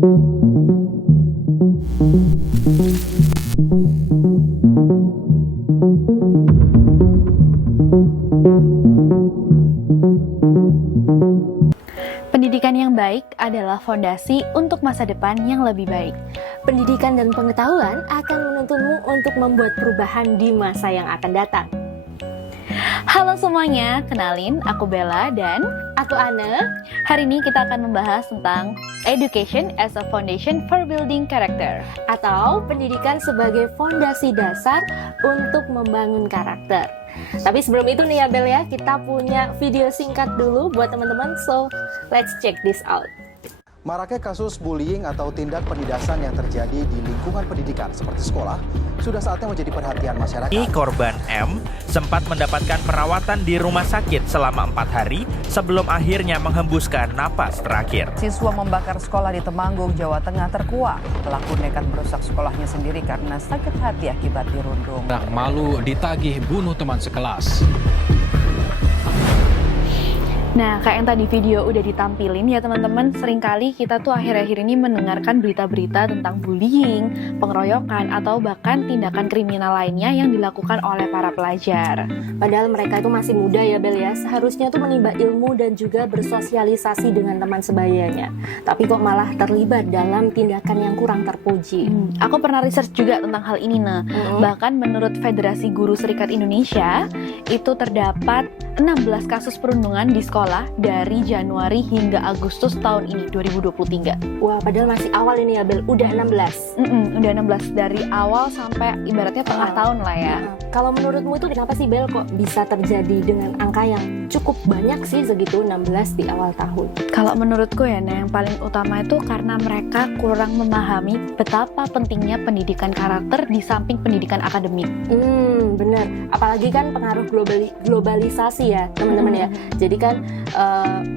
Pendidikan yang baik adalah fondasi untuk masa depan yang lebih baik. Pendidikan dan pengetahuan akan menuntunmu untuk membuat perubahan di masa yang akan datang. Halo semuanya, kenalin aku Bella dan Aku Anne. hari ini kita akan membahas tentang Education as a Foundation for Building Character. Atau pendidikan sebagai fondasi dasar untuk membangun karakter. Tapi sebelum itu nih ya Bel ya, kita punya video singkat dulu buat teman-teman. So, let's check this out. Maraknya kasus bullying atau tindak penindasan yang terjadi di lingkungan pendidikan seperti sekolah sudah saatnya menjadi perhatian masyarakat. Korban M sempat mendapatkan perawatan di rumah sakit selama 4 hari sebelum akhirnya menghembuskan napas terakhir. Siswa membakar sekolah di Temanggung, Jawa Tengah terkuak. Pelaku nekat merusak sekolahnya sendiri karena sakit hati akibat dirundung. Malu ditagih bunuh teman sekelas. Nah, kayak yang tadi video udah ditampilin ya teman-teman, seringkali kita tuh akhir-akhir ini mendengarkan berita-berita tentang bullying, pengeroyokan, atau bahkan tindakan kriminal lainnya yang dilakukan oleh para pelajar. Padahal mereka itu masih muda ya Bel ya, seharusnya tuh menimba ilmu dan juga bersosialisasi dengan teman sebayanya. Tapi kok malah terlibat dalam tindakan yang kurang terpuji. Aku pernah research juga tentang hal ini nih. Bahkan menurut Federasi Guru Serikat Indonesia, itu terdapat 16 kasus perundungan di sekolah dari Januari hingga Agustus tahun ini 2023. Wah, padahal masih awal ini ya Bel, udah 16. Udah 16 dari awal sampai ibaratnya tengah tahun lah ya. Kalau menurutmu itu kenapa sih Bel kok bisa terjadi dengan angka yang cukup banyak sih segitu, 16 di awal tahun? Kalau menurutku ya, yang paling utama itu karena mereka kurang memahami betapa pentingnya pendidikan karakter di samping pendidikan akademik. Bener. Apalagi kan pengaruh globalisasi ya teman-teman ya. Jadi kan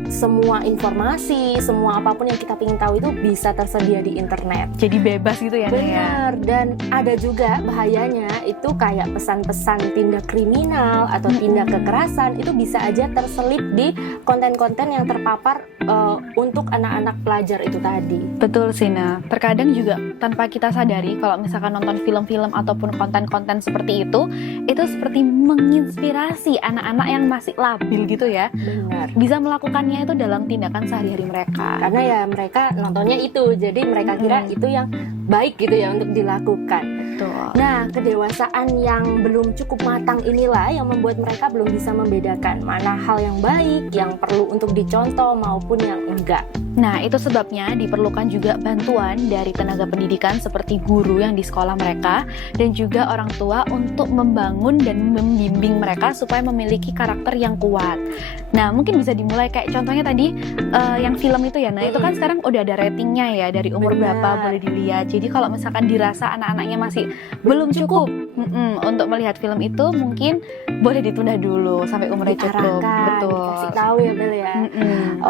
semua informasi, semua apapun yang kita ingin tahu itu bisa tersedia di internet. Jadi bebas gitu ya, Naya? Benar. Dan ada juga bahayanya itu kayak pesan-pesan tindak kriminal atau tindak kekerasan itu bisa aja terselip di konten-konten yang terpapar untuk anak-anak pelajar itu tadi. Betul sih, Nah. Terkadang juga tanpa kita sadari kalau misalkan nonton film-film ataupun konten-konten seperti itu seperti menginspirasi anak-anak yang masih labil gitu ya. Benar. Bisa melakukannya itu dalam tindakan sehari-hari mereka. Karena ya mereka nontonnya itu, jadi mereka kira itu yang baik gitu ya untuk dilakukan. Betul. Nah, kedewasaan yang belum cukup matang inilah yang membuat mereka belum bisa membedakan mana hal yang baik, yang perlu untuk dicontoh maupun yang enggak. Nah, itu sebabnya diperlukan juga bantuan dari tenaga pendidikan seperti guru yang di sekolah mereka dan juga orang tua untuk membangun dan membimbing mereka supaya memiliki karakter yang kuat. Nah, mungkin bisa dimulai kayak contohnya tadi yang film itu ya. Nah, itu kan sekarang udah ada ratingnya ya, dari umur berapa boleh dilihat. Jadi kalau misalkan dirasa anak-anaknya masih belum cukup untuk melihat film itu, mungkin boleh ditunda dulu sampai umurnya cukup. Betul. Kasih tahu ya Bel ya.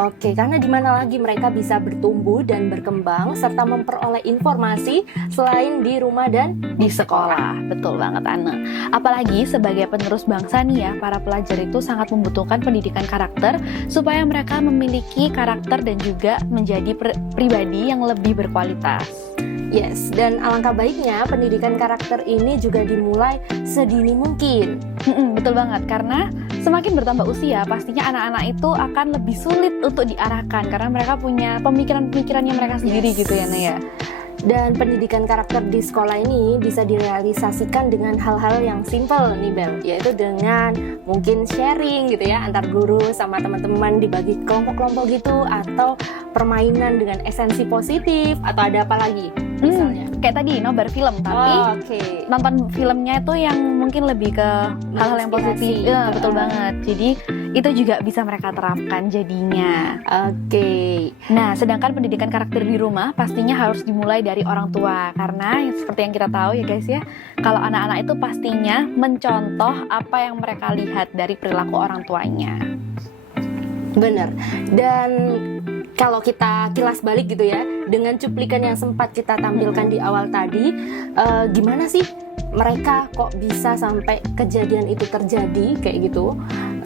Oke, karena di mana lagi mereka bisa bertumbuh dan berkembang serta memperoleh informasi selain di rumah dan di sekolah. Betul banget, Anne. Apalagi sebagai penerus bangsa nih ya, para pelajar itu sangat membutuhkan pendidikan karakter supaya mereka memiliki karakter dan juga menjadi pribadi yang lebih berkualitas. Yes, dan alangkah baiknya pendidikan karakter ini juga dimulai sedini mungkin. Betul banget, karena semakin bertambah usia, pastinya anak-anak itu akan lebih sulit untuk diarahkan karena mereka punya pemikiran-pemikirannya mereka sendiri gitu ya, Naya. Dan pendidikan karakter di sekolah ini bisa direalisasikan dengan hal-hal yang simple nih Bel, yaitu dengan mungkin sharing gitu ya antar guru sama teman-teman, dibagi kelompok-kelompok gitu, atau permainan dengan esensi positif, atau ada apa lagi misalnya. Kayak tadi nobar film, tapi nonton filmnya itu yang mungkin lebih ke hal-hal yang positif. Ya, betul banget. Jadi itu juga bisa mereka terapkan jadinya. Nah, sedangkan pendidikan karakter di rumah pastinya harus dimulai dari orang tua, karena seperti yang kita tahu ya guys ya, kalau anak-anak itu pastinya mencontoh apa yang mereka lihat dari perilaku orang tuanya. Bener. Dan kalau kita kilas balik gitu ya, dengan cuplikan yang sempat kita tampilkan di awal tadi, gimana sih mereka kok bisa sampai kejadian itu terjadi kayak gitu?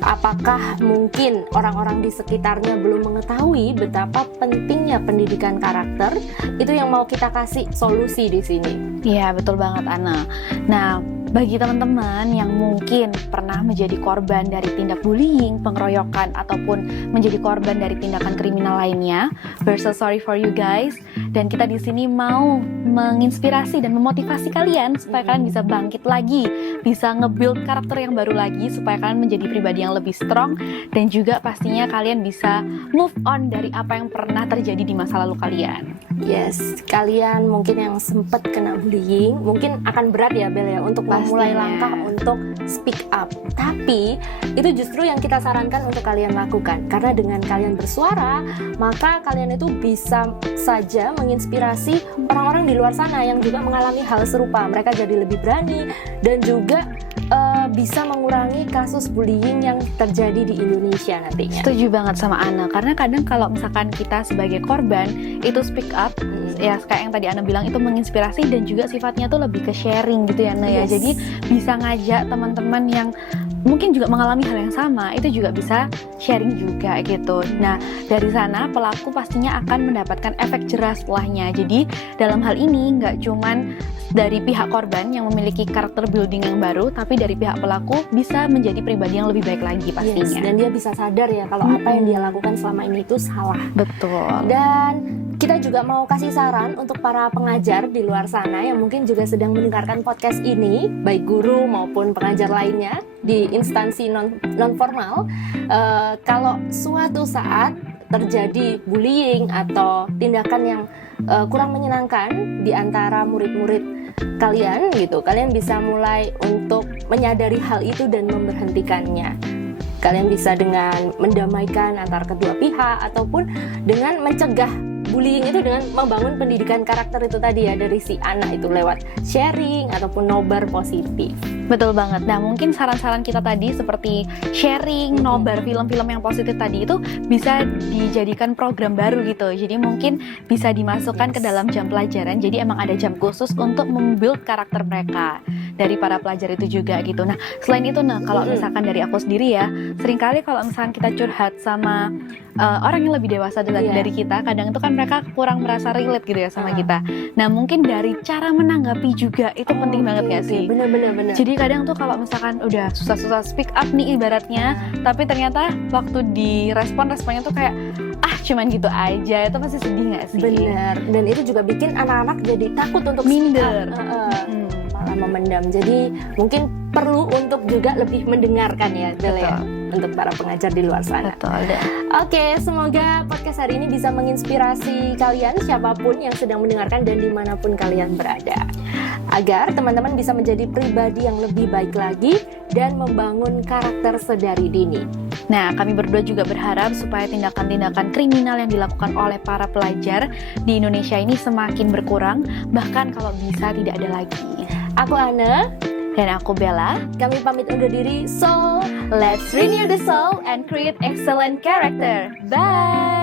Apakah mungkin orang-orang di sekitarnya belum mengetahui betapa pentingnya pendidikan karakter? Itu yang mau kita kasih solusi di sini. Iya, betul banget Ana. Nah, bagi teman-teman yang mungkin pernah menjadi korban dari tindak bullying, pengeroyokan, ataupun menjadi korban dari tindakan kriminal lainnya, we're so sorry for you guys. Dan kita di sini mau menginspirasi dan memotivasi kalian supaya kalian bisa bangkit lagi, bisa nge-build karakter yang baru lagi, supaya kalian menjadi pribadi yang lebih strong, dan juga pastinya kalian bisa move on dari apa yang pernah terjadi di masa lalu kalian. Yes, kalian mungkin yang sempat kena bullying, mungkin akan berat ya Bel ya untuk memulai Pastinya. langkah untuk speak up. Tapi itu justru yang kita sarankan untuk kalian lakukan, karena dengan kalian bersuara, maka kalian itu bisa saja menginspirasi orang-orang di luar sana yang juga mengalami hal serupa. Mereka jadi lebih berani dan juga bisa mengurangi kasus bullying yang terjadi di Indonesia nantinya. Setuju banget sama Ana, karena kadang kalau misalkan kita sebagai korban itu speak up, ya kayak yang tadi Ana bilang, itu menginspirasi dan juga sifatnya tuh lebih ke sharing gitu ya Ana ya. Yes. Jadi bisa ngajak teman-teman yang mungkin juga mengalami hal yang sama, itu juga bisa sharing juga gitu. Nah, dari sana pelaku pastinya akan mendapatkan efek jerah setelahnya. Jadi dalam hal ini nggak cuman dari pihak korban yang memiliki karakter building yang baru, tapi dari pihak pelaku bisa menjadi pribadi yang lebih baik lagi pastinya. Yes, dan dia bisa sadar ya kalau apa yang dia lakukan selama ini itu salah. Betul. Dan kita juga mau kasih saran untuk para pengajar di luar sana yang mungkin juga sedang mendengarkan podcast ini, baik guru maupun pengajar lainnya di instansi non formal. Kalau suatu saat terjadi bullying atau tindakan yang kurang menyenangkan di antara murid-murid kalian gitu, kalian bisa mulai untuk menyadari hal itu dan memberhentikannya. Kalian bisa dengan mendamaikan antar kedua pihak ataupun dengan mencegah bullying itu dengan membangun pendidikan karakter itu tadi ya, dari si anak itu lewat sharing ataupun nobar positif. Betul banget. Nah, mungkin saran-saran kita tadi seperti sharing, nobar, film-film yang positif tadi itu bisa dijadikan program baru gitu. Jadi mungkin bisa dimasukkan ke dalam jam pelajaran. Jadi emang ada jam khusus untuk membuild karakter mereka dari para pelajar itu juga gitu. Nah, selain itu kalau misalkan dari aku sendiri ya, seringkali kalau misalkan kita curhat sama orang yang lebih dewasa dari kita, kadang itu kan mereka kurang merasa relate gitu ya sama kita. Nah, mungkin dari cara menanggapi juga itu penting banget gak sih? Bener. Jadi kadang tuh kalau misalkan udah susah-susah speak up nih ibaratnya, tapi ternyata waktu responnya tuh kayak cuman gitu aja, itu pasti sedih gak sih? Bener, dan itu juga bikin anak-anak jadi takut untuk minder, malah memendam. Jadi mungkin perlu untuk juga lebih mendengarkan ya Bel ya, untuk para pengajar di luar sana. Betul deh. Oke, semoga podcast hari ini bisa menginspirasi kalian siapapun yang sedang mendengarkan dan dimanapun kalian berada, agar teman-teman bisa menjadi pribadi yang lebih baik lagi dan membangun karakter sedari dini. Nah, kami berdua juga berharap supaya tindakan-tindakan kriminal yang dilakukan oleh para pelajar di Indonesia ini semakin berkurang, bahkan kalau bisa tidak ada lagi. Aku Ana. Dan aku Bella. Kami pamit undur diri. So, Let's renew the soul and create excellent character. Bye!